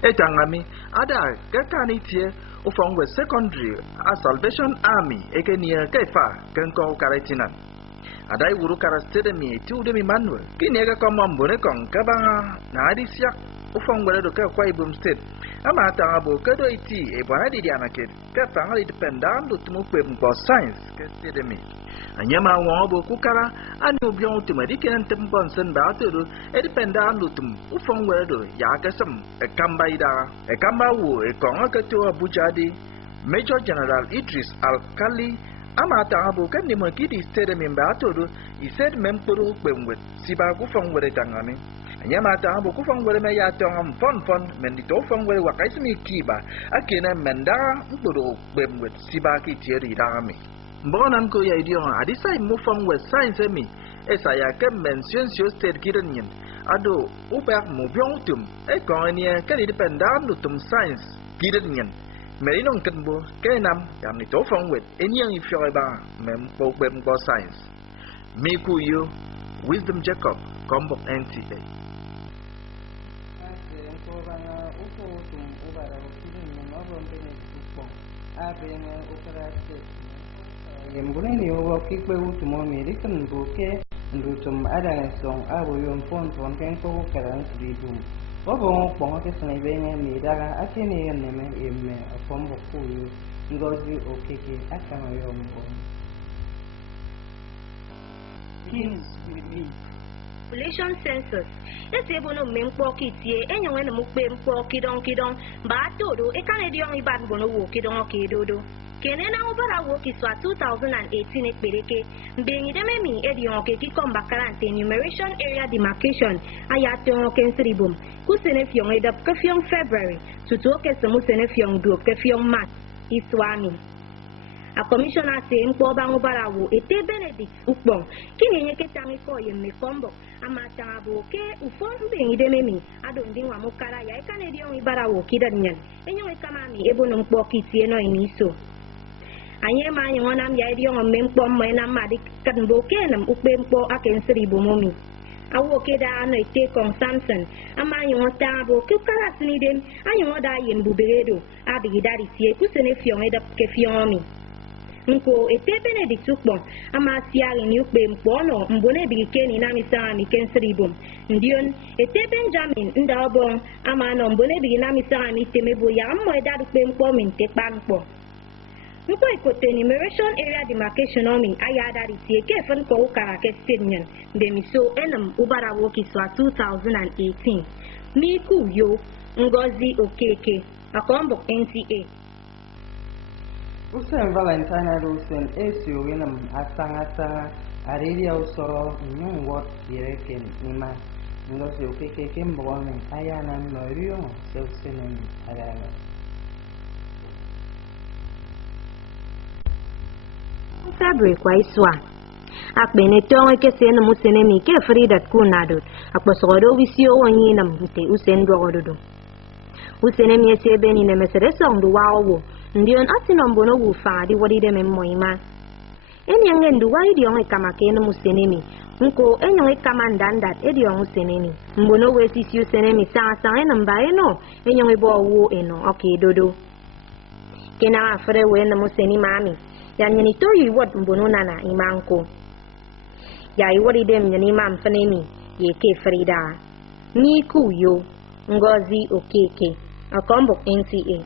Etangami ada kakanitie ufong we secondary a Salvation Army ekenia kefa kenko karetinan adai wuru karaste mi tu de mi manuel kini ga komambone kon kabanga na adisiak ufong we do ka kwa ibum state ama ta abo kedo iti e bwana di anake ka tanga dependam do tumu pe mbo science ke state mi anyama won bo kukara ani obion tumadi kenan tempon sen ba to do e dependam do tum ufong we do ya ka sam e kambaida e kambawo e kon ka to abujadi Major General Idris Al-Kali amata abo kan ni mo kidi state mi ba to do I said mempuru kwemwe siba kufong we tangami anyama ta abo kufong we me ya tong fon men di to fong we wa kaismi kiba akena menda mpuru kwemwe siba ki tieri dami mbonam ko ya idion adisai mo fong we science mi esa ya ke mention sio state kirenyen ado uber mo byong e kon ni ke dependam no tum science kirenyen Merinong kenbo kenam yang ni to fong we enyang ifyo ba mem po science miku yo Wisdom Jacob Kombok NTA Yembune ni wo kikwe utumo American boke ndutum ada song abo yon fon ken ko karan sibum obo pongo ke sene benye mi daga akini yenne emme afombo kuyu ngozi okeke akama yombo Kings with me. Population census. Ese bono mempo kitie enyo ene mukpe mpo kidon ba todo e kanedion ibad bono wo kidon okedodo. Kenena obara wo kiswa 2018 ekpereke mbenyi dememi edion okeki komba karante enumeration area demarcation ayaton kensribum kusene fiong edap ke fiong February tuto ke semu sene fiong do ke fiong March iswami. A commissioner say mpo ba ngobara wo ete Benedict ukpon kini nye ketami ko yemme kombo amata abo ke ufon mbenyi dememi ado ndinwa mukara ya ekanedion ibara wo kidanyan enyo ekamami ebono mpo kitie no iniso anye ma anye wonam ya idio ngom mpo mo na madi kadbo kenam ukbe mpo akensri bomomi awo keda no ite consumption ama anye wota abo ke kala sinidem anye woda yembu beredo abigidari tie kusene fion eda ke fiomi nko ete Benedict ukpon ama siari ni ukbe mpo no mbone bigikeni na misama mi kensri bom ndion ete Benjamin ndabon ama no mbone bigina misama mi temebo ya mo eda ukbe mpo min te pampo Nko ikote enumeration area demarcation omi ayada ritie ke fen ko ukara ke stednyan demiso enam ubara woki swa 2018 miku yo Ngozi Okeke akombo NTA Usen Valentine Rusen esio winam asanga ariria usoro nyungwot direken nima Ngozi Okeke kembone ayana norio seusenem arana February kwa iswa akbene tongo ke sene musene mi ke Frida kunado akposodo wisio wonyi nam te usen dogodo usene mi sebe ni ne mesere sondu wawo ndion asinombono wu faadi wodi de memoima enyange ndu waidi onge kama kene musene mi nko enyange kama ndandat edi onge musene mi mbono wesi si usene mi sa enamba eno enyange bo wo eno okay dodo kena afre we na musene mami yani to yi wot mbono nana imanko ya yi wodi dem yani mam fanemi ye ke Frida ni ku yo Ngozi Okeke akombo NTA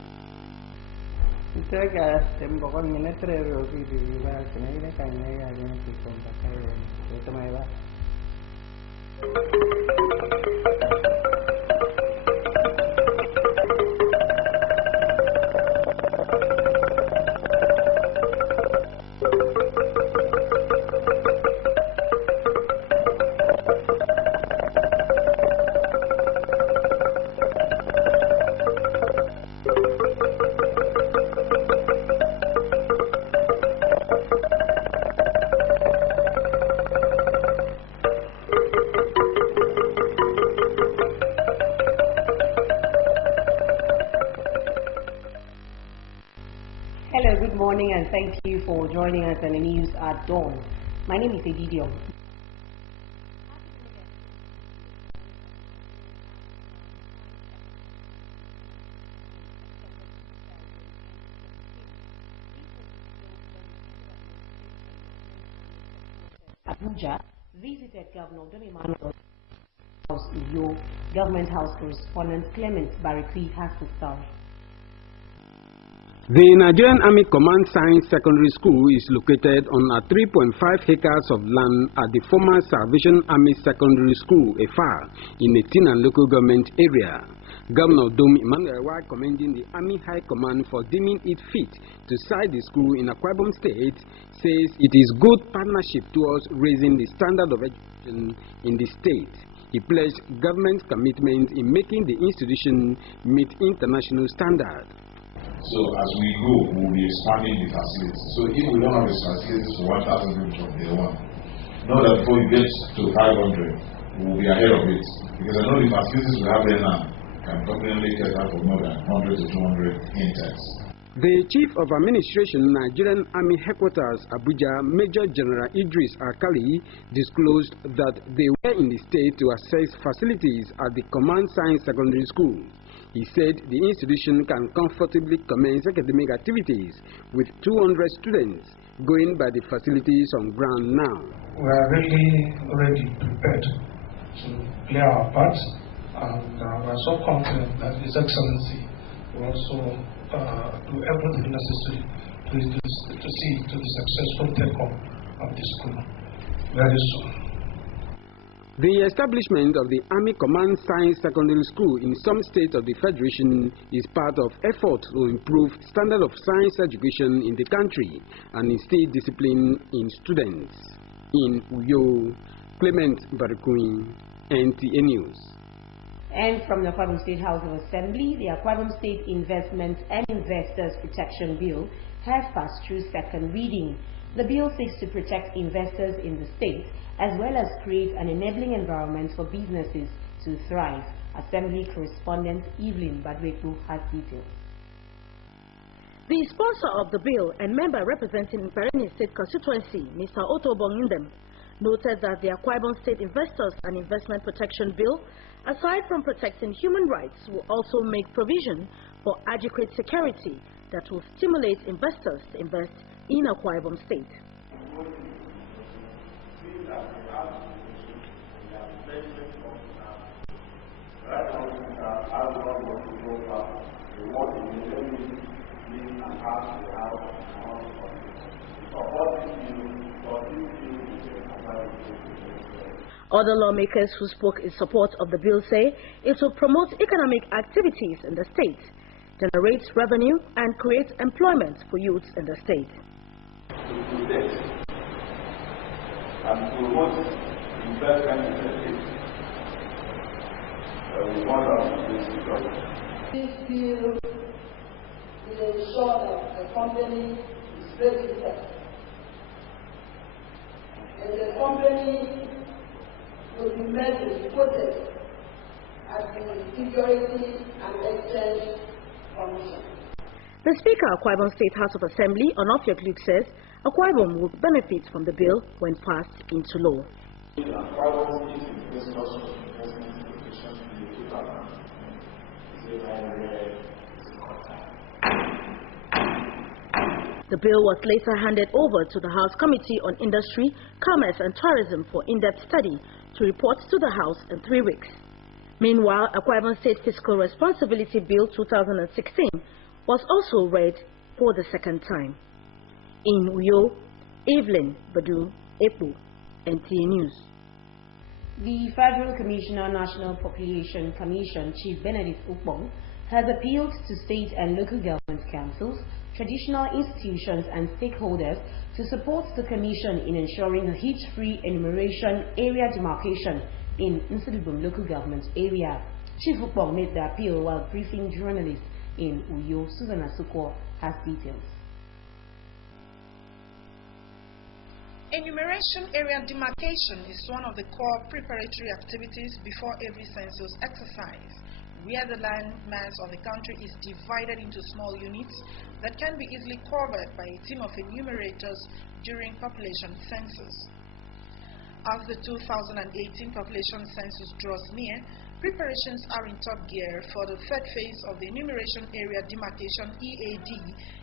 Itaga tembo kon minetre ro video ba kene kanya ya ni ko bakay ito may ba morning and thank you for joining us in the news at dawn. My name is Edidion. Abuja visited Governor Demi House Uyo. Government House correspondent Clement Barikwi has the story. The Nigerian Army Command Science Secondary School is located on a 3.5 acres of land at the former Salvation Army Secondary School, EFA, in the Tinan local government area. Governor Dom Emmanuel, while commending the Army High Command for deeming it fit to site the school in Akwa Ibom State, says it is good partnership towards raising the standard of education in the state. He pledged government commitment in making the institution meet international standards. So as we grow, we will be expanding the facilities. So if we don't have the facilities for 1,000 people from day one, know that before you get to 500, we will be ahead of it. Because I know the facilities we have there now can definitely cater for more than 100 to 200 intakes. The Chief of Administration, Nigerian Army Headquarters, Abuja, Major General Idris Akali, disclosed that they were in the state to assess facilities at the Command Science Secondary School. He said the institution can comfortably commence academic activities with 200 students going by the facilities on ground now. We are really already prepared to play our part, and we are so confident that His Excellency will also do everything necessary to see to the successful take-up of the school very soon. The establishment of the Army Command Science Secondary School in some states of the Federation is part of efforts to improve standard of science education in the country and instill discipline in students. In Uyo, Clement Barikwi, NTA News. And from the Akwa Ibom State House of Assembly, the Akwa Ibom State Investment and Investors Protection Bill has passed through second reading. The bill seeks to protect investors in the state as well as create an enabling environment for businesses to thrive. Assembly correspondent Evelyn Badweku has details. The sponsor of the bill and member representing Imperani State constituency, Mr. Otto Bongindem, noted that the Akwa Ibom State Investors and Investment Protection Bill, aside from protecting human rights, will also make provision for adequate security that will stimulate investors to invest in Akwa Ibom State. Other lawmakers who spoke in support of the bill say it will promote economic activities in the state, generate revenue, and create employment for youths in the state. To protect and promote investment in the state, we want our this bill will ensure that the company is registered and the company will be made to protest at the Security and Exchange Commission. The Speaker of Akwa Ibom State House of Assembly, Onofiok Luke, says Akwa Ibom will benefit from the bill when passed into law. The bill was later handed over to the House Committee on Industry, Commerce and Tourism for in-depth study to report to the House in 3 weeks. Meanwhile, Akwa Ibom State Fiscal Responsibility Bill 2016 was also read for the second time. In Uyo, Evelyn Badu, Epo, NTA News. The Federal Commissioner National Population Commission, Chief Benedict Ukbong, has appealed to state and local government councils, traditional institutions and stakeholders to support the Commission in ensuring a hitch-free enumeration area demarcation in Nsudubum local government area. Chief Ukbong made the appeal while briefing journalists in Uyo. Susan Asukwo has details. Enumeration area demarcation is one of the core preparatory activities before every census exercise. where the land mass of the country is divided into small units that can be easily covered by a team of enumerators during population census. As the 2018 population census draws near, preparations are in top gear for the third phase of the Enumeration Area Demarcation EAD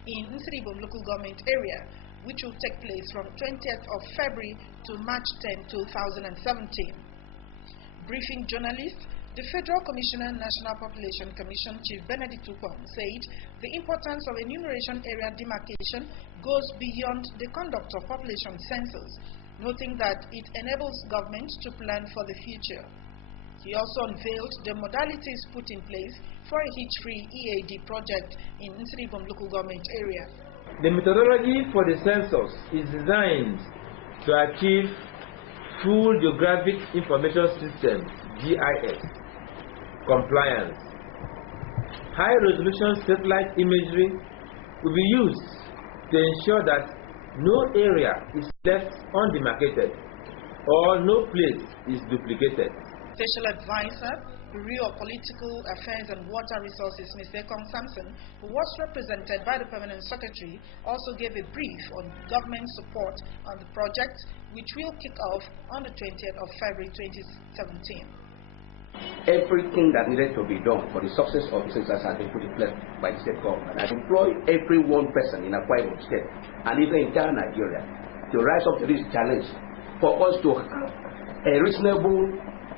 in Nsribom local government area, which will take place from 20th of February to March 10, 2017. Briefing journalists, the Federal Commissioner National Population Commission Chief Benedict Upong said the importance of enumeration area demarcation goes beyond the conduct of population census, noting that it enables government to plan for the future. He also unveiled the modalities put in place for a hitch-free EAD project in Nsribom local government area. The methodology for the census is designed to achieve full geographic information system (GIS) compliance. High-resolution satellite imagery will be used to ensure that no area is left undemarcated or no place is duplicated. Special Advisor, Bureau of Political Affairs and Water Resources, Mr. Kong Samson, who was represented by the Permanent Secretary, also gave a brief on government support on the project, which will kick off on the 20th of February 2017. Everything that needed to be done for the success of the census has been put in place by the state government. I employ every one person in Akwa Ibom State and even in entire Nigeria to rise up to this challenge for us to have a reasonable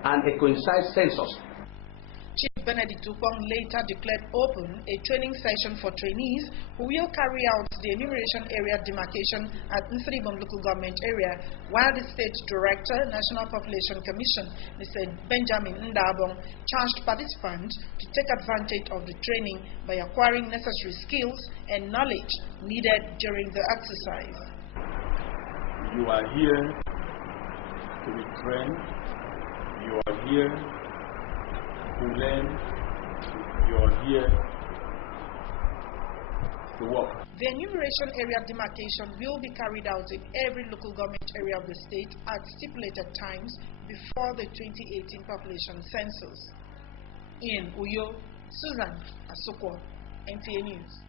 and a concise census. Chief Benedict Upong later declared open a training session for trainees who will carry out the enumeration area demarcation at Nsribom local government area, while the State Director, National Population Commission, Mr. Benjamin Ndabong, charged participants to take advantage of the training by acquiring necessary skills and knowledge needed during the exercise. You are here to be trained. You are here to learn. You are here to work. The enumeration area demarcation will be carried out in every local government area of the state at stipulated times before the 2018 population census. In Uyo, Susan Asoko, NTA News.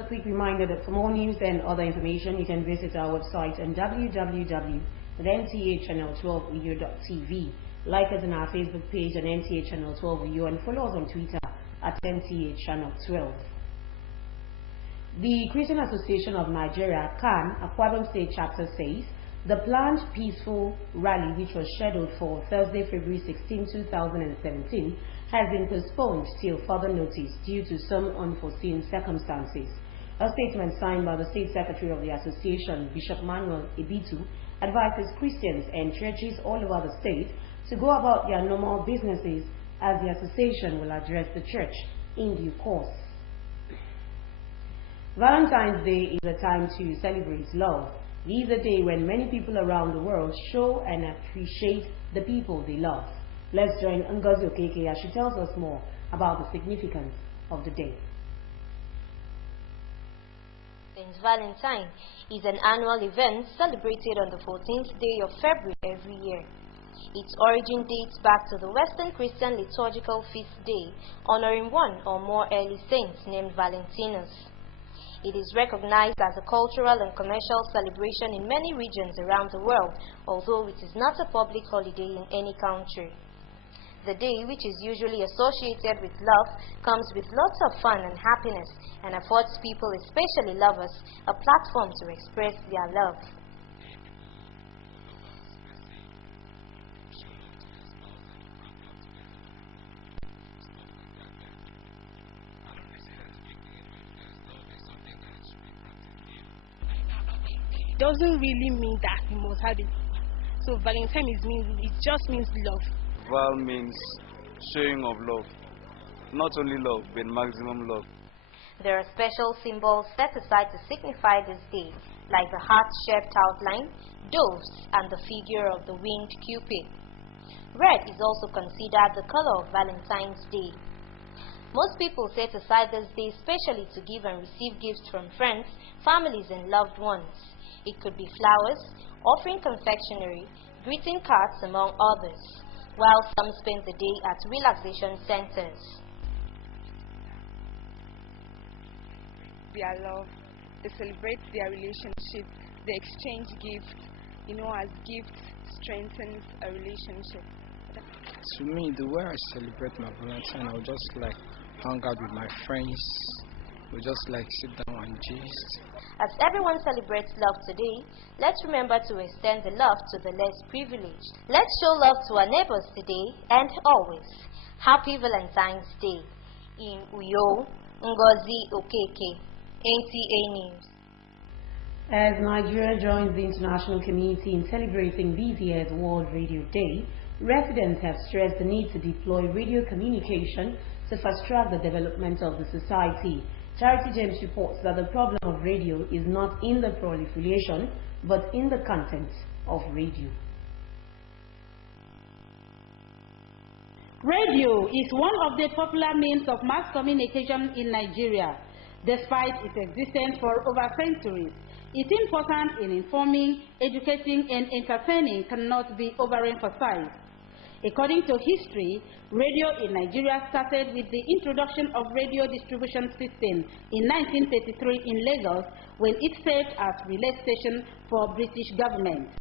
A quick reminder that for more news and other information, you can visit our website on www.ntachannel12uyo.tv. Like us on our Facebook page on NTA Channel 12 UO and follow us on Twitter at NTA Channel 12. The Christian Association of Nigeria, CAN, Akwa Ibom State Chapter says the planned peaceful rally, which was scheduled for Thursday, February 16, 2017, has been postponed till further notice due to some unforeseen circumstances. A statement signed by the State Secretary of the Association, Bishop Manuel Ibitu, advises Christians and churches all over the state to go about their normal businesses, as the association will address the church in due course. Valentine's Day is a time to celebrate love. It is a day when many people around the world show and appreciate the people they love. Let's join Ngozi Okeke as she tells us more about the significance of the day. St. Valentine is an annual event celebrated on the 14th day of February every year. Its origin dates back to the Western Christian liturgical feast day, honoring one or more early saints named Valentinus. It is recognized as a cultural and commercial celebration in many regions around the world, although it is not a public holiday in any country. The day, which is usually associated with love, comes with lots of fun and happiness and affords people, especially lovers, a platform to express their love. Doesn't really mean that we must have it. So Valentine it just means love. Val means showing of love. Not only love, but maximum love. There are special symbols set aside to signify this day, like the heart-shaped outline, doves, and the figure of the winged Cupid. Red is also considered the color of Valentine's Day. Most people set aside this day especially to give and receive gifts from friends, families, and loved ones. It could be flowers, offering confectionery, greeting cards, among others. while some spend the day at relaxation centers. Their love, they celebrate their relationship, they exchange gifts, as gifts strengthens a relationship. To me, the way I celebrate my Valentine, I would just like hang out with my friends. We just like sit down and gist. As everyone celebrates love today, let's remember to extend the love to the less privileged. Let's show love to our neighbors today and always. Happy Valentine's Day. In Uyo, Ngozi Okeke, NTA News. As Nigeria joins the international community in celebrating this year's World Radio Day, residents have stressed the need to deploy radio communication to fast-track the development of the society. Charity James reports that the problem of radio is not in the proliferation, but in the content of radio. Radio is one of the popular means of mass communication in Nigeria. Despite its existence for over centuries, its importance in informing, educating, and entertaining cannot be overemphasized. According to history, radio in Nigeria started with the introduction of radio distribution system in 1933 in Lagos, when it served as relay station for British government.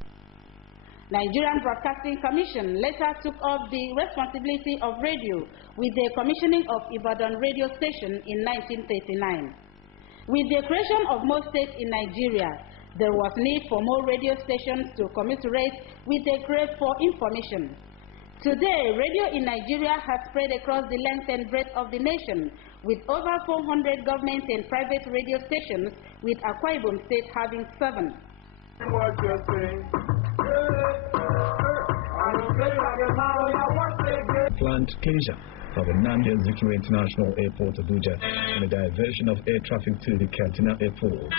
Nigerian Broadcasting Commission later took up the responsibility of radio with the commissioning of Ibadan radio station in 1939. With the creation of more states in Nigeria, there was need for more radio stations to commiserate with the crave for information. Today, radio in Nigeria has spread across the length and breadth of the nation, with over 400 government and private radio stations, with Akwa Ibom State having 7. Planned closure of the Nnamdi Azikiwe International Airport, Abuja, and the diversion of air traffic to the Katina Airport.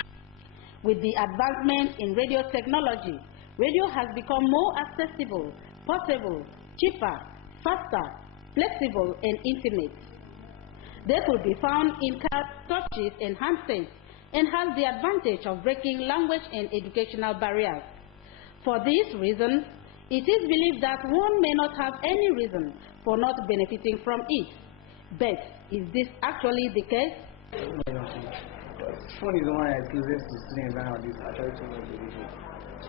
With the advancement in radio technology, radio has become more accessible, portable, cheaper, faster, flexible, and intimate. They could be found in cars, touches, and handsets, and has the advantage of breaking language and educational barriers. For these reasons, it is believed that one may not have any reason for not benefiting from it. But is this actually the case? Phone is the one that closest to students nowadays. I try to know the video.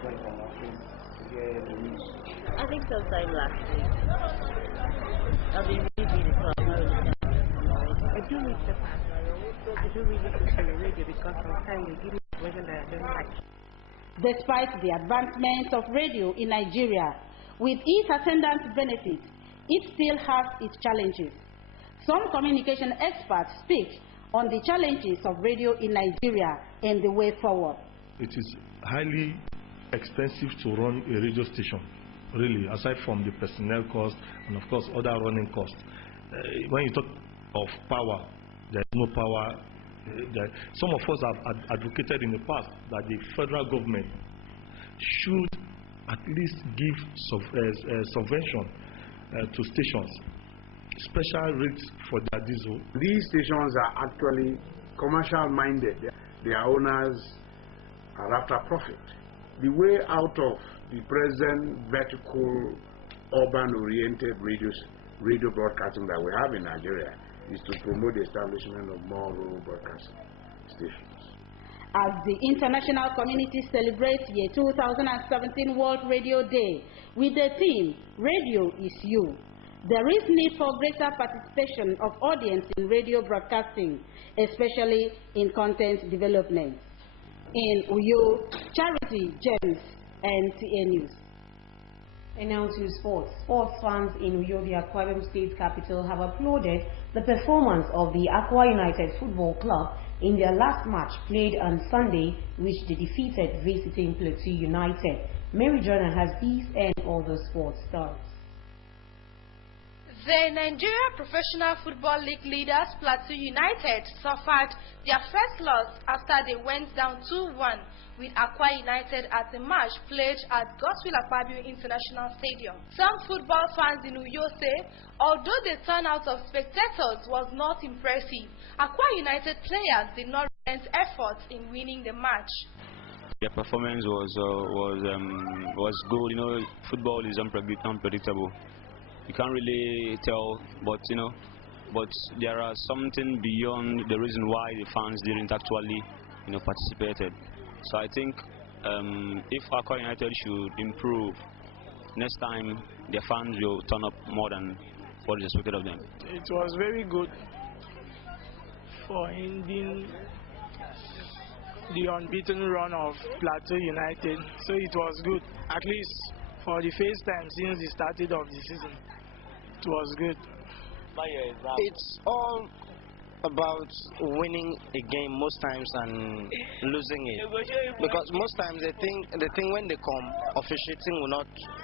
From my friends to get the news. I think sometime last week. I've been really the I do read the past. I do really listen to the radio because sometimes they give me information that I don't like. Despite the advancement of radio in Nigeria, with its attendant benefits, it still has its challenges. Some communication experts speak on the challenges of radio in Nigeria and the way forward. It is highly expensive to run a radio station, really, aside from the personnel cost and of course other running costs. When you talk of power, there is no power. Some of us have advocated in the past that the federal government should at least give subvention to stations, special rates for their diesel. These stations are actually commercial minded. Their owners are after profit. The way out of the present vertical, urban-oriented radio broadcasting that we have in Nigeria is to promote the establishment of more rural broadcasting stations. As the international community celebrates the 2017 World Radio Day with the theme, Radio is You, there is need for greater participation of audience in radio broadcasting, especially in content development. In Uyo, Charity James, NTA News. And now to sports. Sports fans in Uyo, the Akwa Ibom State capital, have applauded the performance of the Akwa United Football Club in their last match played on Sunday, which they defeated visiting Plateau United. Mary Jonah has these and all the sports stars. The Nigeria Professional Football League leaders, Plateau United, suffered their first loss after they went down 2-1 with Akwa United at the match played at Godswill Akpabio International Stadium. Some football fans in Uyo say, although the turnout of spectators was not impressive, Akwa United players did not relent efforts in winning the match. Their performance was good. You know, football is unpredictable. you can't really tell, but but there are something beyond the reason why the fans didn't actually participated. So I think if Aqua United should improve next time, their fans will turn up more than what is expected of them. It was very good for ending the unbeaten run of Plateau United, so it was good, at least for the first time since the started of the season. It was good. It's all about winning a game most times and losing it, because most times they think when they come, officiating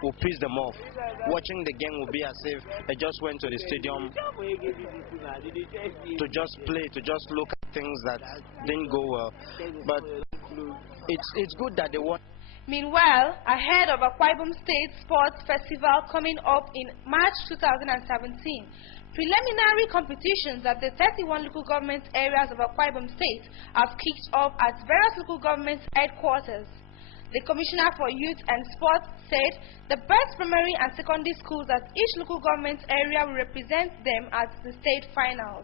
will piss them off. Watching the game will be as if they just went to the stadium to just play, to just look at things that didn't go well. But it's good that they won. Meanwhile, ahead of Akwa Ibom State Sports Festival coming up in March 2017, preliminary competitions at the 31 local government areas of Akwa Ibom State have kicked off at various local government headquarters. The Commissioner for Youth and Sports said the best primary and secondary schools at each local government area will represent them at the state finals.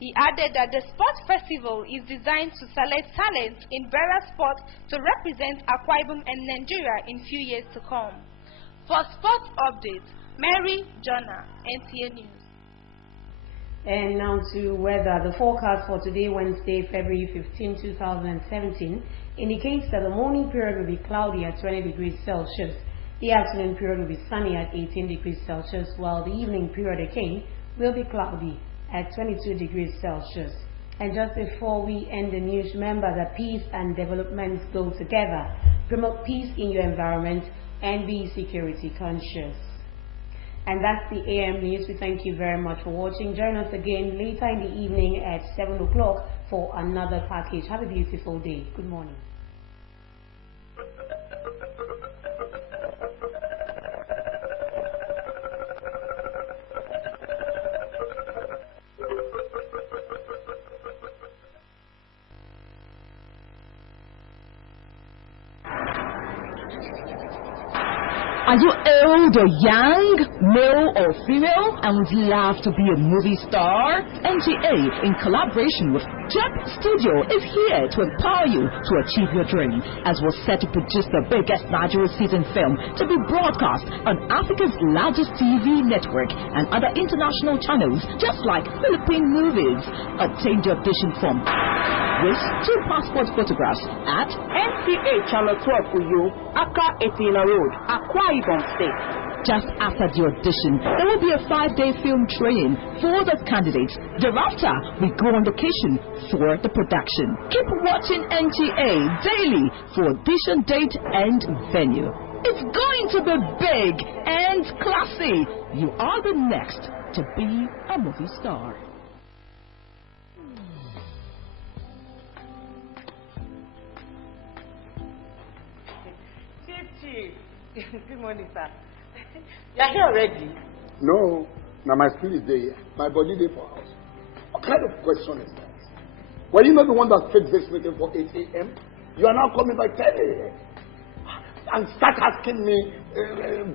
He added that the sports festival is designed to select talent in various sports to represent Akwa Ibom and Nigeria in few years to come. For sports updates, Mary Jonah, NTA News. And now to weather. The forecast for today, Wednesday, February 15, 2017, indicates that the morning period will be cloudy at 20 degrees Celsius. The afternoon period will be sunny at 18 degrees Celsius, while the evening period again will be cloudy at 22 degrees Celsius. And just before we end the news, remember that peace and development go together. Promote peace in your environment and be security conscious. And that's the AM News. We thank you very much for watching. Join us again later in the evening at 7 o'clock for another package. Have a beautiful day. Good morning. Are you old or young, male or female, and would love to be a movie star? NTA, in collaboration with JEP Studio, is here to empower you to achieve your dream, as we're set to produce the biggest Nigerian season film to be broadcast on Africa's largest TV network and other international channels, just like Philippine movies. Obtain the audition form with 2 passport photographs at NTA Channel 12 Uyo, Aka Etina Road, Akwa Ibom State. Just after the audition, there will be a 5-day film training for the candidates. Thereafter, we go on location for the production. Keep watching NTA daily for audition date and venue. It's going to be big and classy. You are the next to be a movie star. Good morning, sir. You're here already? No. Now my spirit day here. My body day for house. What kind of question is that? Were you not the one that fixed this meeting for 8 a.m.? You are now coming by 10 a.m. and start asking me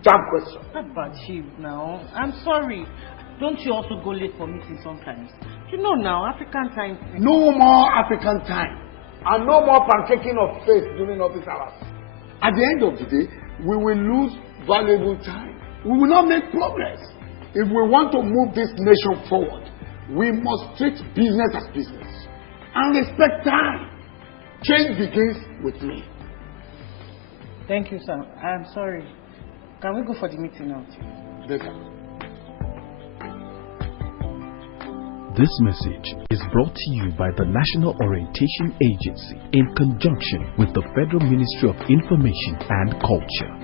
jam questions. But Chief, now, I'm sorry. Don't you also go late for meetings sometimes? You know now, African time. No more African time. And no more pancaking of faith during office hours. At the end of the day, we will lose valuable time. We will not make progress. If we want to move this nation forward, we must treat business as business and respect time. Change begins with me. Thank you, sir. I'm sorry. Can we go for the meeting now, Chief? Later. This message is brought to you by the National Orientation Agency in conjunction with the Federal Ministry of Information and Culture.